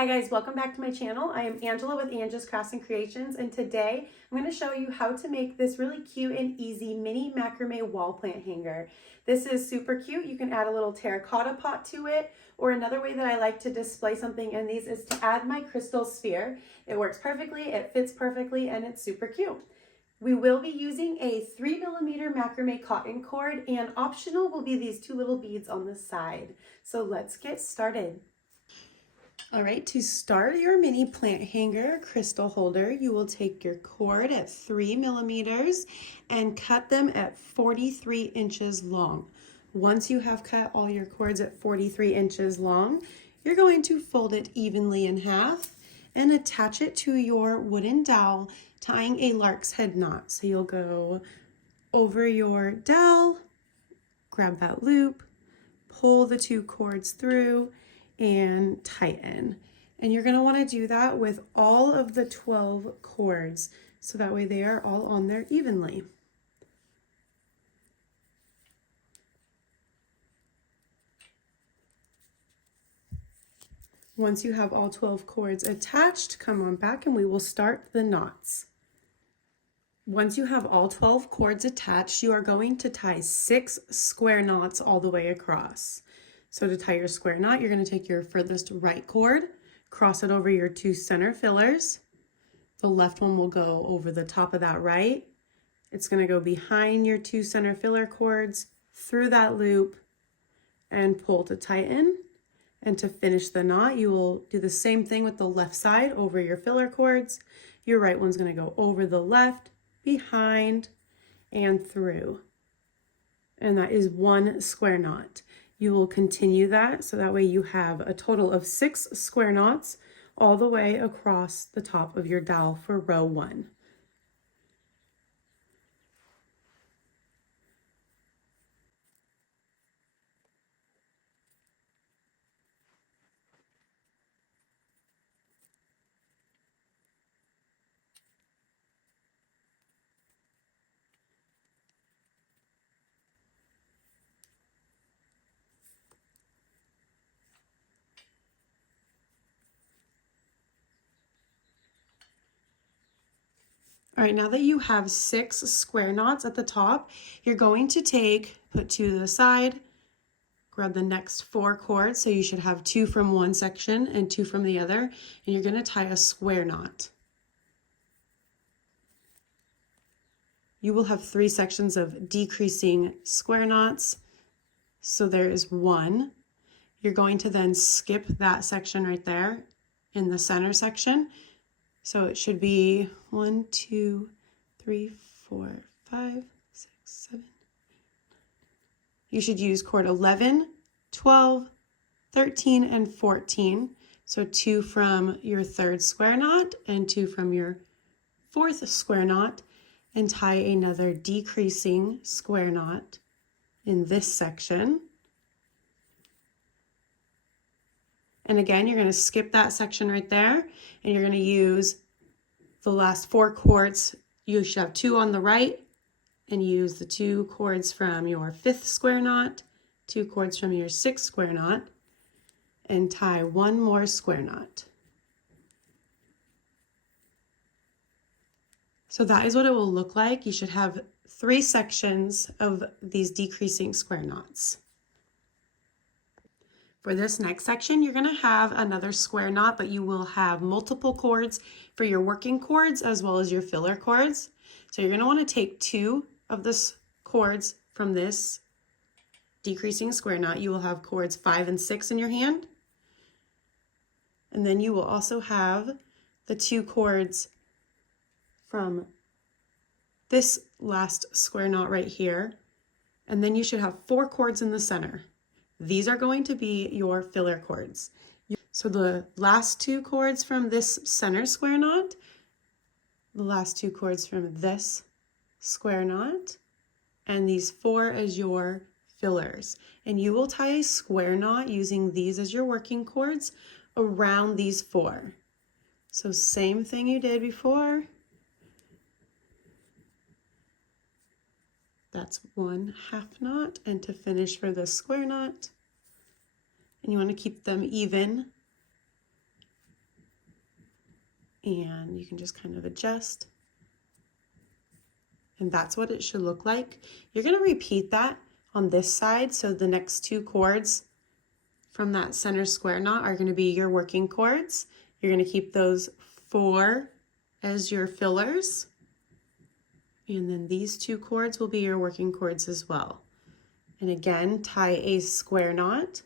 Hi guys, welcome back to my channel. I am Angela with AngsCraftsnCreations, and today I'm going to show you how to make this really cute and easy mini macrame wall plant hanger. This is super cute. You can add a little terracotta pot to it, or another way that I like to display something in these is to add my crystal sphere. It works perfectly, it fits perfectly, and it's super cute. We will be using a 3mm macrame cotton cord, and optional will be these two little beads on the side. So let's get started. All right, to start your mini plant hanger crystal holder, you will take your cord at 3mm and cut them at 43 inches long. Once you have cut all your cords at 43 inches long, you're going to fold it evenly in half and attach it to your wooden dowel, tying a lark's head knot. So you'll go over your dowel, grab that loop, pull the two cords through, and tighten. And you're going to want to do that with all of the 12 cords, so that way they are all on there evenly. Once you have all 12 cords attached, come on back and we will start the knots. Once you have all 12 cords attached, you are going to tie 6 square knots all the way across. So to tie your square knot, you're going to take your furthest right cord, cross it over your 2 center fillers. The left one will go over the top of that right. It's going to go behind your 2 center filler cords, through that loop, and pull to tighten. And to finish the knot, you will do the same thing with the left side over your filler cords. Your right one's going to go over the left, behind, and through. And that is 1 square knot. You will continue that, so that way you have a total of 6 square knots all the way across the top of your dowel for row 1. All right, now that you have 6 square knots at the top, you're going to put 2 to the side, grab the next 4 cords, so you should have 2 from one section and 2 from the other, and you're going to tie a square knot. You will have 3 sections of decreasing square knots, so there is 1. You're going to then skip that section right there in the center section. So it should be 1, 2, 3, 4, 5, 6, 7. You should use cord 11, 12, 13, and 14. So 2 from your 3rd square knot and 2 from your 4th square knot, and tie another decreasing square knot in this section. And again, you're going to skip that section right there, and you're going to use the last 4 cords. You should have 2 on the right, and use the 2 cords from your 5th square knot, 2 cords from your 6th square knot, and tie 1 more square knot. So that is what it will look like. You should have 3 sections of these decreasing square knots. For this next section, you're going to have another square knot, but you will have multiple cords for your working cords as well as your filler cords. So you're going to want to take 2 of the cords from this decreasing square knot. You will have cords 5 and 6 in your hand. And then you will also have the 2 cords from this last square knot right here. And then you should have 4 cords in the center. These are going to be your filler cords. So the last 2 cords from this center square knot, the last 2 cords from this square knot, and these 4 as your fillers. And you will tie a square knot using these as your working cords around these 4. So same thing you did before. That's 1 half knot, and to finish for the square knot, and you want to keep them even. and you can just kind of adjust. And that's what it should look like. You're going to repeat that on this side, so the next 2 cords from that center square knot are going to be your working cords. You're going to keep those 4 as your fillers, and then these 2 cords will be your working cords as well. And again, tie a square knot.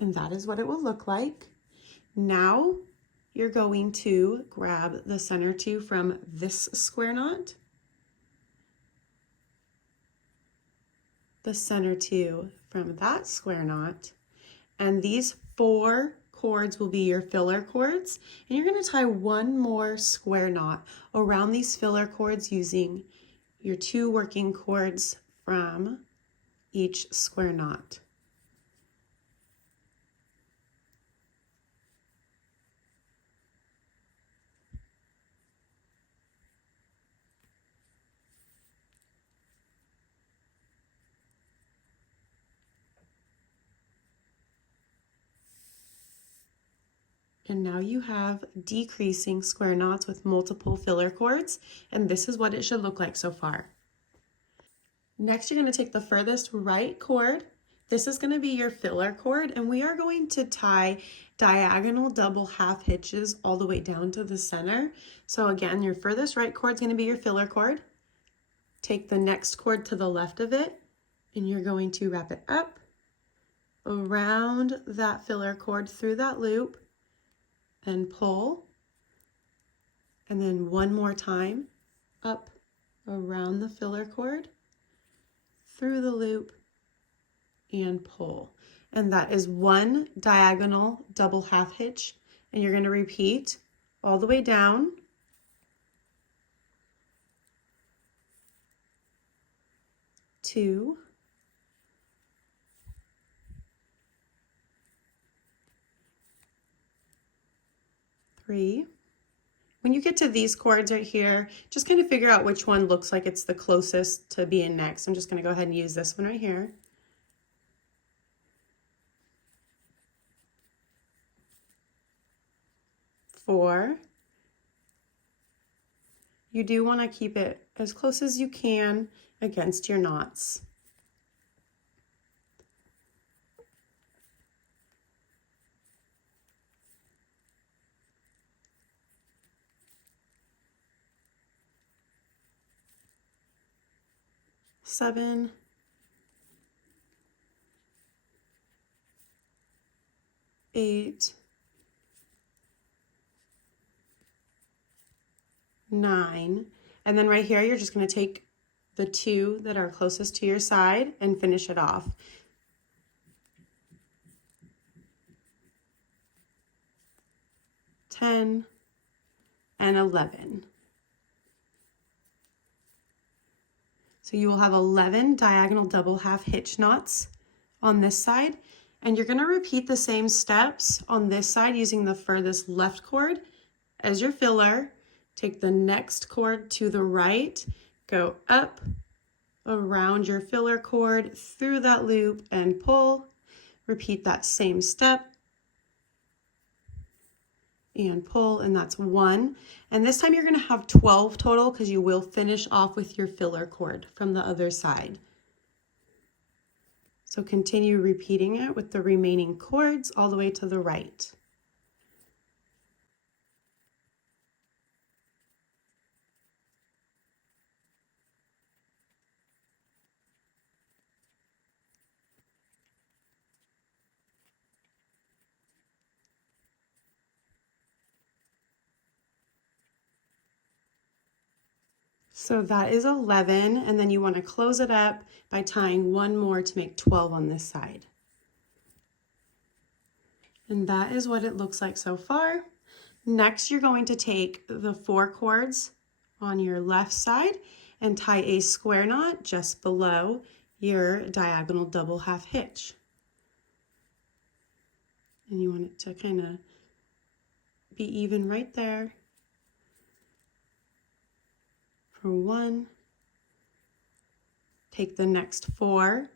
And that is what it will look like. Now you're going to grab the center 2 from this square knot, the center 2 from that square knot, and these 4 cords will be your filler cords, and you're going to tie 1 more square knot around these filler cords using your 2 working cords from each square knot. And now you have decreasing square knots with multiple filler cords, and this is what it should look like so far. Next, you're going to take the furthest right cord. This is going to be your filler cord, and we are going to tie diagonal double half hitches all the way down to the center. So again, your furthest right cord is going to be your filler cord. Take the next cord to the left of it, and you're going to wrap it up around that filler cord through that loop, and pull, and then 1 more time up around the filler cord, through the loop, and pull. And that is 1 diagonal double half hitch, and you're going to repeat all the way down, 2, 3. When you get to these cords right here, just kind of figure out which one looks like it's the closest to being next. I'm just going to go ahead and use this one right here. 4. You do want to keep it as close as you can against your knots. 7, 8, 9, and then right here you're just going to take the 2 that are closest to your side and finish it off. 10 and 11. So you will have 11 diagonal double half hitch knots on this side, and you're going to repeat the same steps on this side using the furthest left cord as your filler. Take the next cord to the right, go up around your filler cord through that loop and pull. Repeat that same step and pull, and that's 1. And this time you're going to have 12 total because you will finish off with your filler cord from the other side. So continue repeating it with the remaining cords all the way to the right. So that is 11, and then you want to close it up by tying 1 more to make 12 on this side. And that is what it looks like so far. Next, you're going to take the 4 cords on your left side and tie a square knot just below your diagonal double half hitch. And you want it to kind of be even right there for 1, take the next 4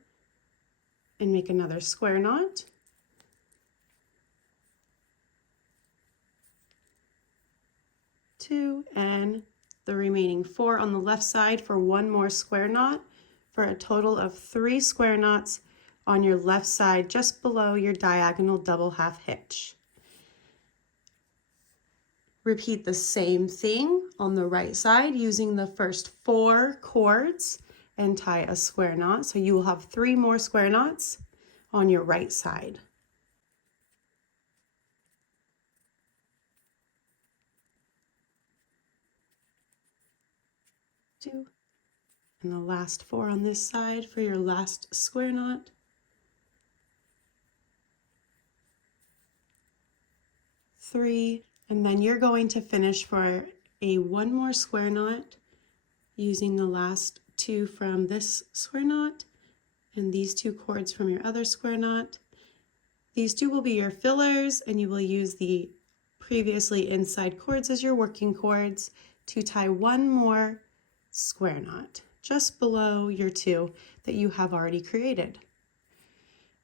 and make another square knot. 2, and the remaining 4 on the left side for 1 more square knot, for a total of 3 square knots on your left side just below your diagonal double half hitch. Repeat the same thing on the right side using the first 4 cords and tie a square knot. So you will have 3 more square knots on your right side. 2, and the last 4 on this side for your last square knot. 3, and then you're going to finish for a 1 more square knot using the last 2 from this square knot and these 2 cords from your other square knot. These 2 will be your fillers, and you will use the previously inside cords as your working cords to tie 1 more square knot just below your 2 that you have already created.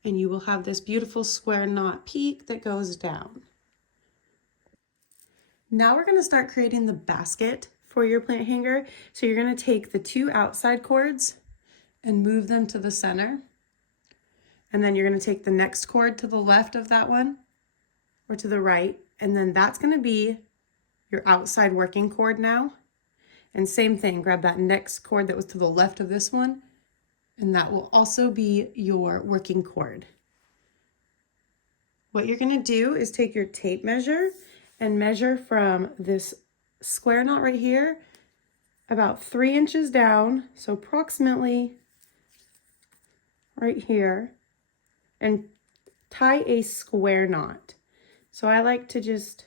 And you will have this beautiful square knot peak that goes down. Now we're going to start creating the basket for your plant hanger. So you're going to take the 2 outside cords and move them to the center. And then you're going to take the next cord to the left of that one or to the right. And then that's going to be your outside working cord now. And same thing, grab that next cord that was to the left of this one, and that will also be your working cord. What you're going to do is take your tape measure and measure from this square knot right here about 3 inches down, so approximately right here, and tie a square knot. So I like to just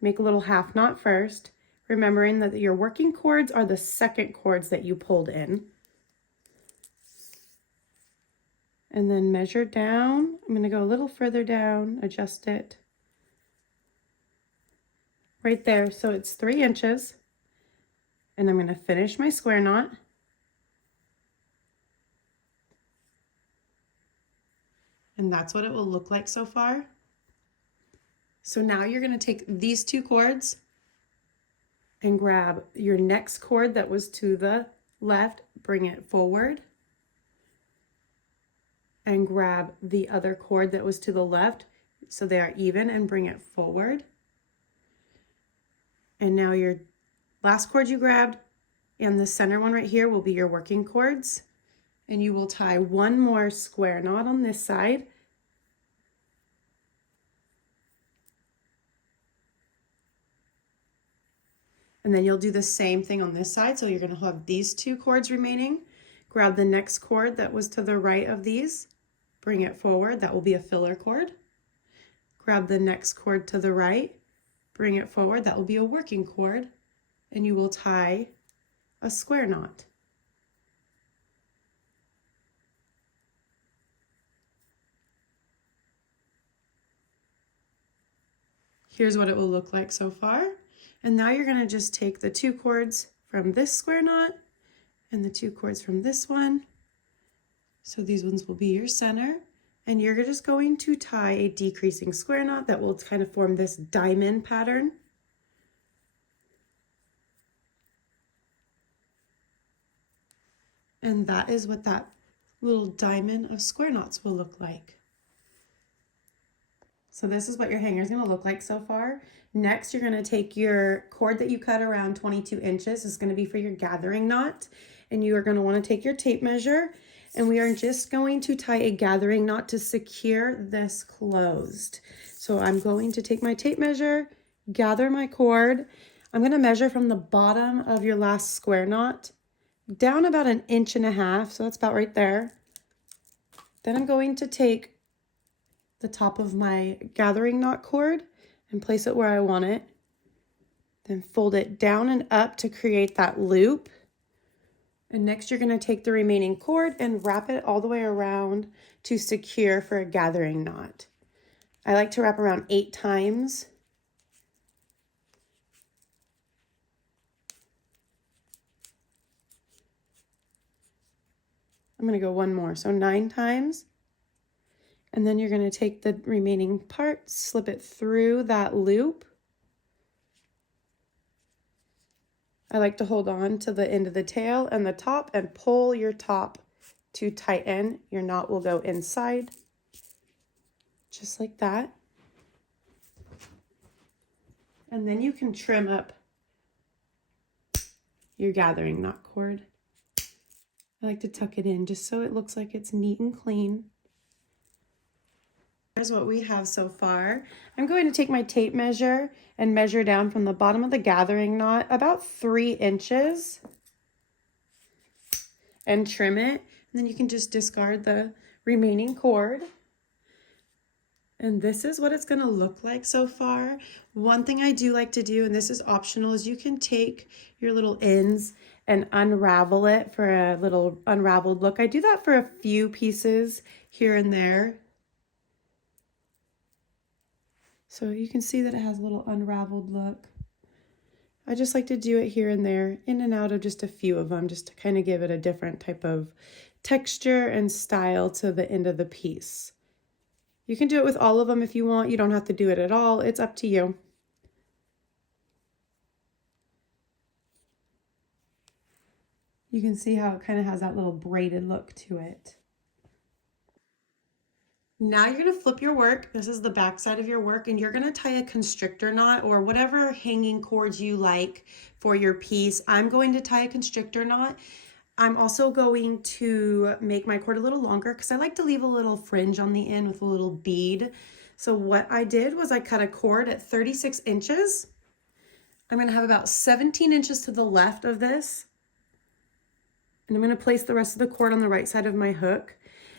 make a little half knot first, remembering that your working cords are the second cords that you pulled in. And then measure down. I'm going to go a little further down, adjust it. Right there, so it's 3 inches. And I'm going to finish my square knot. And that's what it will look like so far. So now you're going to take these 2 cords and grab your next cord that was to the left, bring it forward, and grab the other cord that was to the left so they are even and bring it forward. And now your last cord you grabbed and the center one right here will be your working cords, and you will tie 1 more square knot on this side. And then you'll do the same thing on this side. So you're going to have these 2 cords remaining. Grab the next cord that was to the right of these, bring it forward. That will be a filler cord. Grab the next cord to the right, bring it forward. That will be a working cord. And you will tie a square knot. Here's what it will look like so far. And now you're going to just take the 2 cords from this square knot and the 2 cords from this one. So these ones will be your center. And you're just going to tie a decreasing square knot that will kind of form this diamond pattern. And that is what that little diamond of square knots will look like. So this is what your hanger is going to look like so far. Next, you're going to take your cord that you cut around 22 inches. This is going to be for your gathering knot. And you are going to want to take your tape measure. And we are just going to tie a gathering knot to secure this closed. So I'm going to take my tape measure, gather my cord. I'm going to measure from the bottom of your last square knot down about 1.5 inches. So that's about right there. Then I'm going to take the top of my gathering knot cord and place it where I want it. Then fold it down and up to create that loop. And next you're going to take the remaining cord and wrap it all the way around to secure for a gathering knot. I like to wrap around 8 times. I'm going to go one more, so 9 times. And then you're going to take the remaining part, slip it through that loop. I like to hold on to the end of the tail and the top and pull your top to tighten. Your knot will go inside, just like that. And then you can trim up your gathering knot cord. I like to tuck it in just so it looks like it's neat and clean. Here's what we have so far. I'm going to take my tape measure and measure down from the bottom of the gathering knot about 3 inches and trim it. And then you can just discard the remaining cord. And this is what it's going to look like so far. One thing I do like to do, and this is optional, is you can take your little ends and unravel it for a little unraveled look. I do that for a few pieces here and there. So you can see that it has a little unraveled look. I just like to do it here and there, in and out of just a few of them, just to kind of give it a different type of texture and style to the end of the piece. You can do it with all of them if you want. You don't have to do it at all. It's up to you. You can see how it kind of has that little braided look to it. Now you're going to flip your work. This is the back side of your work, and you're going to tie a constrictor knot or whatever hanging cords you like for your piece. I'm going to tie a constrictor knot. I'm also going to make my cord a little longer because I like to leave a little fringe on the end with a little bead. So what I did was I cut a cord at 36 inches. I'm going to have about 17 inches to the left of this. And I'm going to place the rest of the cord on the right side of my hook.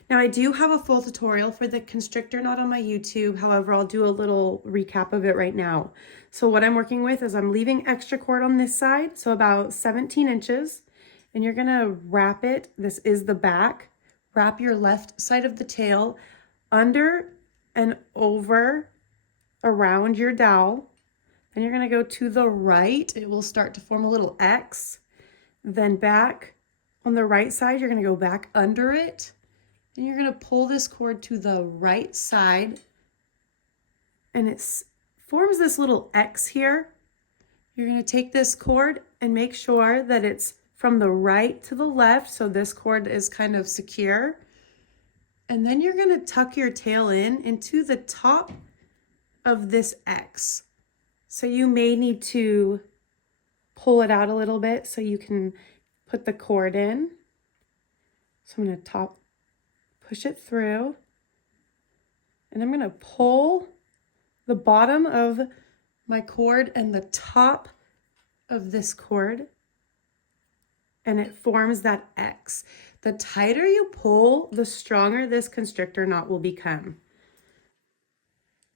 Now I do have a full tutorial for the constrictor knot on my YouTube. However, I'll do a little recap of it right now. So what I'm working with is I'm leaving extra cord on this side, so about 17 inches. And you're gonna wrap it, this is the back, wrap your left side of the tail under and over around your dowel. Then you're gonna go to the right, it will start to form a little X. Then back on the right side, you're gonna go back under it. And you're gonna pull this cord to the right side. And it forms this little X here. You're gonna take this cord and make sure that it's from the right to the left, so this cord is kind of secure. And then you're gonna tuck your tail in into the top of this X. So you may need to pull it out a little bit so you can put the cord in. So I'm gonna push it through, and I'm gonna pull the bottom of my cord and the top of this cord, and it forms that X. The tighter you pull, the stronger this constrictor knot will become.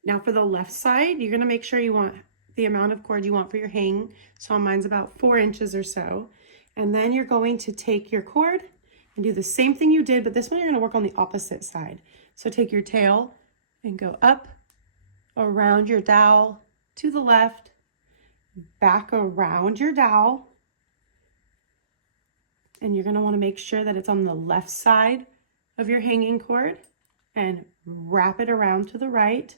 Now for the left side, you're gonna make sure you want the amount of cord you want for your hang. So mine's about 4 inches or so. And then you're going to take your cord and do the same thing you did, but this one you're gonna work on the opposite side. So take your tail and go up around your dowel to the left, back around your dowel, and you're gonna wanna make sure that it's on the left side of your hanging cord and wrap it around to the right.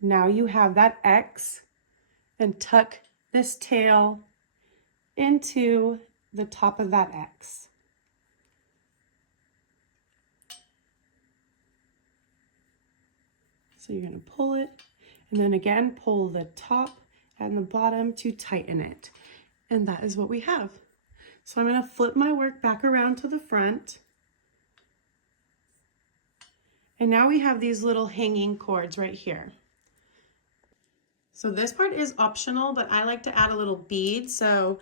Now you have that X, and tuck this tail into the top of that X. So you're gonna pull it, and then again, pull the top and the bottom to tighten it. And that is what we have. So I'm gonna flip my work back around to the front. And now we have these little hanging cords right here. So this part is optional, but I like to add a little bead. So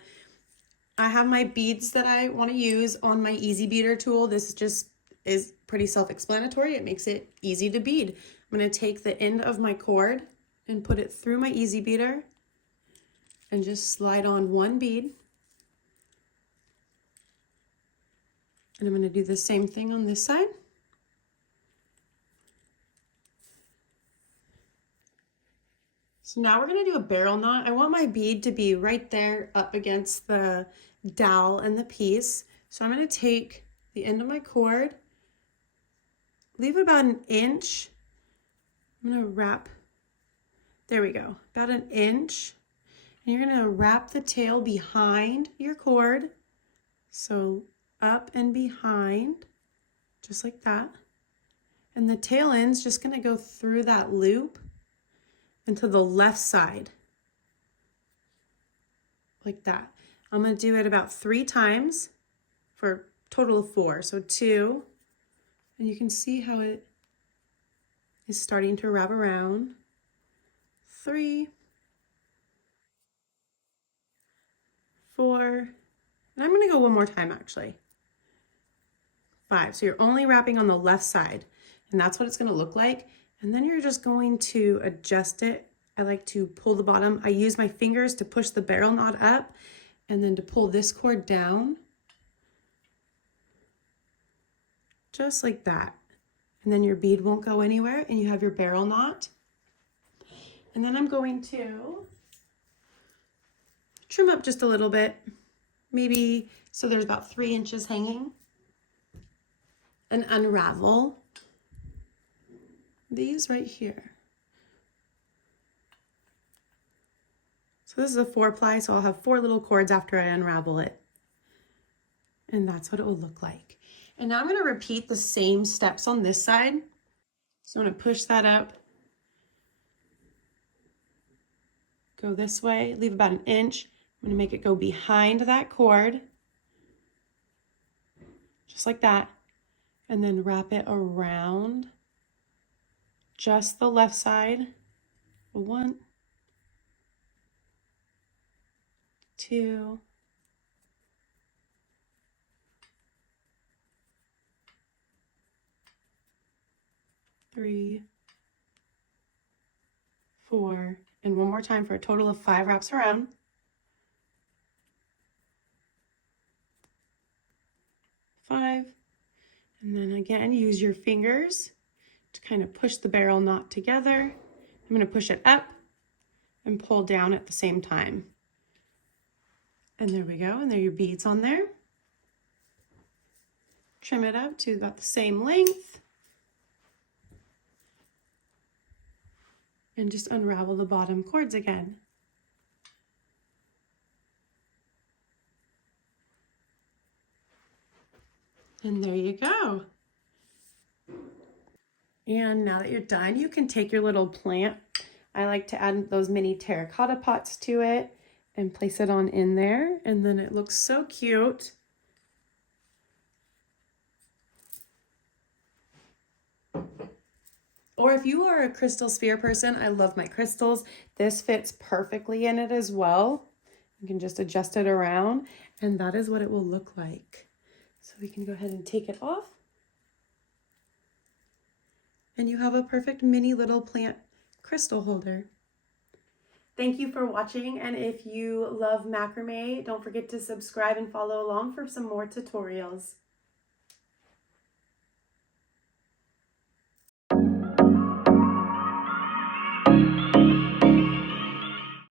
I have my beads that I wanna use on my Easy Beader tool. This just is pretty self-explanatory. It makes it easy to bead. I'm gonna take the end of my cord and put it through my Easy Beader and just slide on one bead. And I'm gonna do the same thing on this side. So now we're gonna do a barrel knot. I want my bead to be right there up against the dowel and the piece. So I'm gonna take the end of my cord leave it about an inch. I'm gonna wrap, there we go, about an inch. And you're gonna wrap the tail behind your cord. So up and behind, just like that. And the tail end's just gonna go through that loop into the left side, like that. I'm gonna do it about 3 times for a total of 4. So 2, and you can see how it is starting to wrap around. 3, 4, and I'm gonna go one more time actually. 5, so you're only wrapping on the left side, and that's what it's gonna look like. And then you're just going to adjust it. I like to pull the bottom. I use my fingers to push the barrel knot up and then to pull this cord down. Just like that. And then your bead won't go anywhere and you have your barrel knot. And then I'm going to trim up just a little bit, maybe so there's about 3 inches hanging, and unravel these right here. So this is a 4-ply, so I'll have 4 little cords after I unravel it. And that's what it will look like. And now I'm going to repeat the same steps on this side. So I'm going to push that up, go this way, leave about an inch. I'm going to make it go behind that cord, just like that, and then wrap it around just the left side. 1, 2, 3, 4, and one more time for a total of 5 wraps around. 5, and then again use your fingers to kind of push the barrel knot together. I'm going to push it up and pull down at the same time. And there we go, and there are your beads on there. Trim it up to about the same length. And just unravel the bottom cords again. And there you go. And now that you're done, you can take your little plant. I like to add those mini terracotta pots to it and place it on in there. And then it looks so cute. Or if you are a crystal sphere person, I love my crystals. This fits perfectly in it as well. You can just adjust it around, and that is what it will look like. So we can go ahead and take it off. And you have a perfect mini little plant crystal holder. Thank you for watching, and if you love macrame, don't forget to subscribe and follow along for some more tutorials.